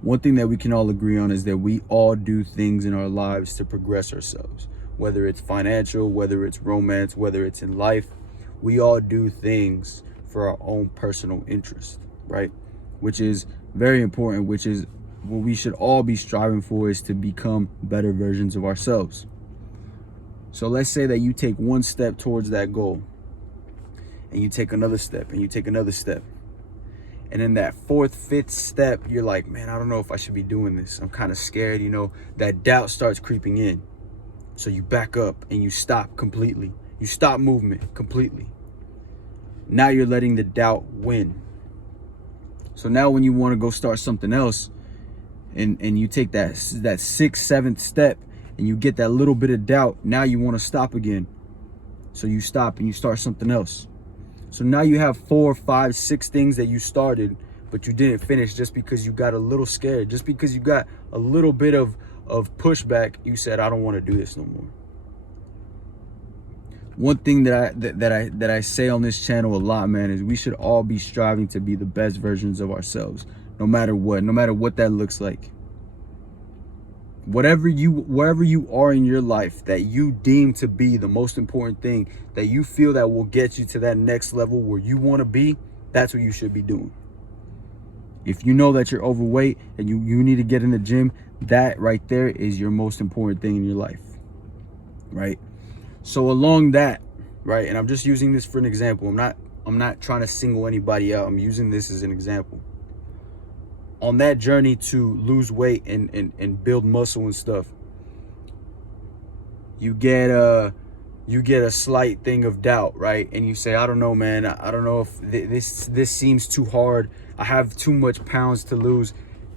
One thing that we can all agree on is that we all do things in our lives to progress ourselves, whether it's financial, whether it's romance, whether it's in life. We all do things for our own personal interest, right? Which is very important, which is what we should all be striving for, is to become better versions of ourselves. So let's say that you take one step towards that goal, and you take another step, and you take another step. And in that fourth, fifth step, you're like, man, I don't know if I should be doing this. I'm kind of scared, that doubt starts creeping in. So you back up and you stop completely. You stop movement completely. Now you're letting the doubt win. So now when you want to go start something else, and you take that sixth, seventh step, and you get that little bit of doubt, now you want to stop again. So you stop and you start something else. So now you have 4, 5, 6 things that you started, but you didn't finish just because you got a little scared, just because you got a little bit of pushback. You said, I don't want to do this no more. One thing that I say on this channel a lot, man, is we should all be striving to be the best versions of ourselves, no matter what that looks like. Wherever you are in your life that you deem to be the most important thing, that you feel that will get you to that next level where you want to be, that's what you should be doing. If you know that you're overweight and you need to get in the gym, that right there is your most important thing in your life, right? So along that, right, and I'm just using this for an example. I'm not trying to single anybody out. I'm using this as an example. On that journey to lose weight and build muscle and stuff, you get a slight thing of doubt, right? And you say, I don't know, man. I don't know if this seems too hard. I have too much pounds to lose.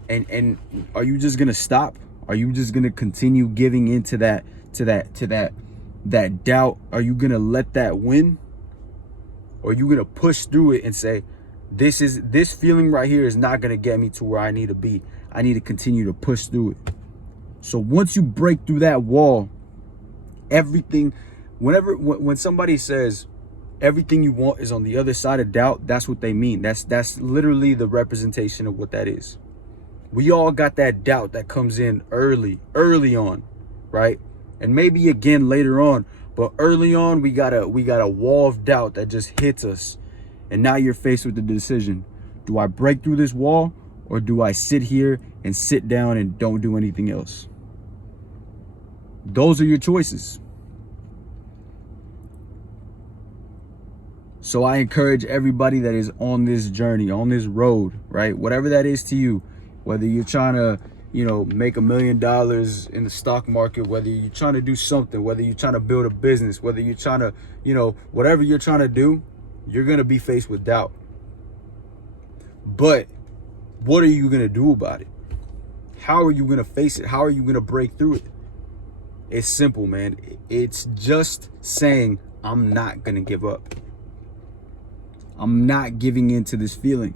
And are you just gonna stop? Are you just gonna continue giving into that doubt? Are you gonna let that win? Or are you gonna push through it and say, this feeling right here is not gonna get me to where I need to be. I need to continue to push through it. So once you break through that wall, everything, when somebody says everything you want is on the other side of doubt, that's what they mean. That's literally the representation of what that is. We all got that doubt that comes in early on, right? And maybe again later on, but early on we got a wall of doubt that just hits us. And now you're faced with the decision. Do I break through this wall, or do I sit here and sit down and don't do anything else? Those are your choices. So I encourage everybody that is on this journey, on this road, right? Whatever that is to you, whether you're trying to, make $1 million in the stock market, whether you're trying to do something, whether you're trying to build a business, whether you're trying to, whatever you're trying to do, you're going to be faced with doubt. But what are you going to do about it? How are you going to face it? How are you going to break through it? It's simple, man. It's just saying, I'm not going to give up. I'm not giving in to this feeling.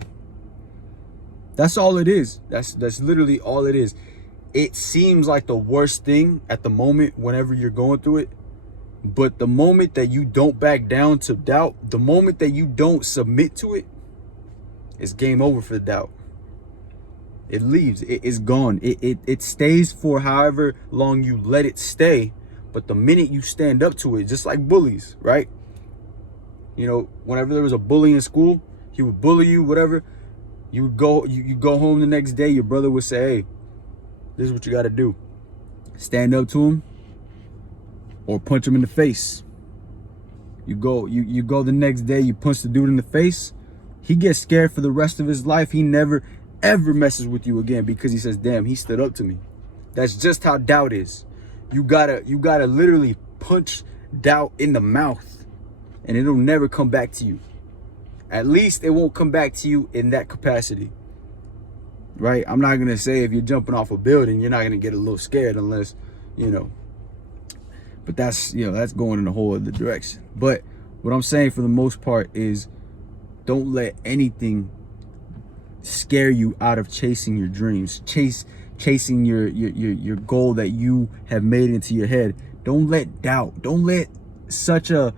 That's all it is. That's literally all it is. It seems like the worst thing at the moment whenever you're going through it. But the moment that you don't back down to doubt, the moment that you don't submit to it, it's game over for the doubt. It leaves. It's gone. It stays for however long you let it stay. But the minute you stand up to it, just like bullies, right? Whenever there was a bully in school, he would bully you, whatever. You go home the next day, your brother would say, hey, this is what you got to do. Stand up to him or punch him in the face. You go the next day, you punch the dude in the face. He gets scared for the rest of his life. He never, ever messes with you again because he says, damn, he stood up to me. That's just how doubt is. You gotta literally punch doubt in the mouth and it'll never come back to you. At least it won't come back to you in that capacity, right? I'm not going to say if you're jumping off a building, you're not going to get a little scared unless, but that's going in a whole other direction. But what I'm saying for the most part is don't let anything scare you out of chasing your dreams, chasing your goal that you have made into your head. Don't let doubt, don't let such a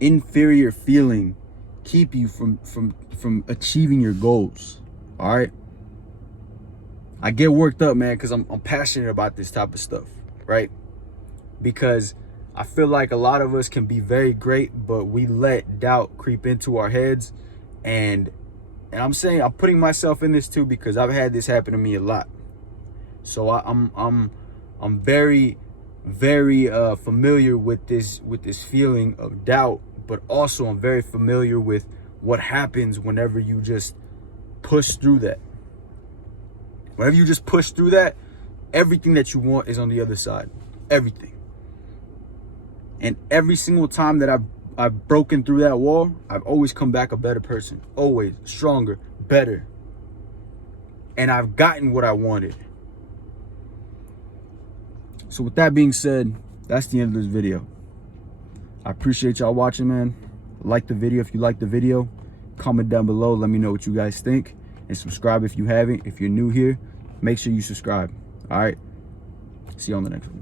inferior feeling keep you from achieving your goals. All right, I get worked up, man, because I'm passionate about this type of stuff, right? Because I feel like a lot of us can be very great, but we let doubt creep into our heads. And I'm saying, I'm putting myself in this too, because I've had this happen to me a lot. So I'm very, very familiar with this feeling of doubt, but also I'm very familiar with what happens whenever you just push through that. Whenever you just push through that, everything that you want is on the other side. Everything. And every single time that I've broken through that wall, I've always come back a better person. Always stronger, better. And I've gotten what I wanted. So with that being said, that's the end of this video. I appreciate y'all watching, man. Like the video if you like the video. Comment down below. Let me know what you guys think. And subscribe if you haven't. If you're new here, make sure you subscribe. All right. See you on the next one.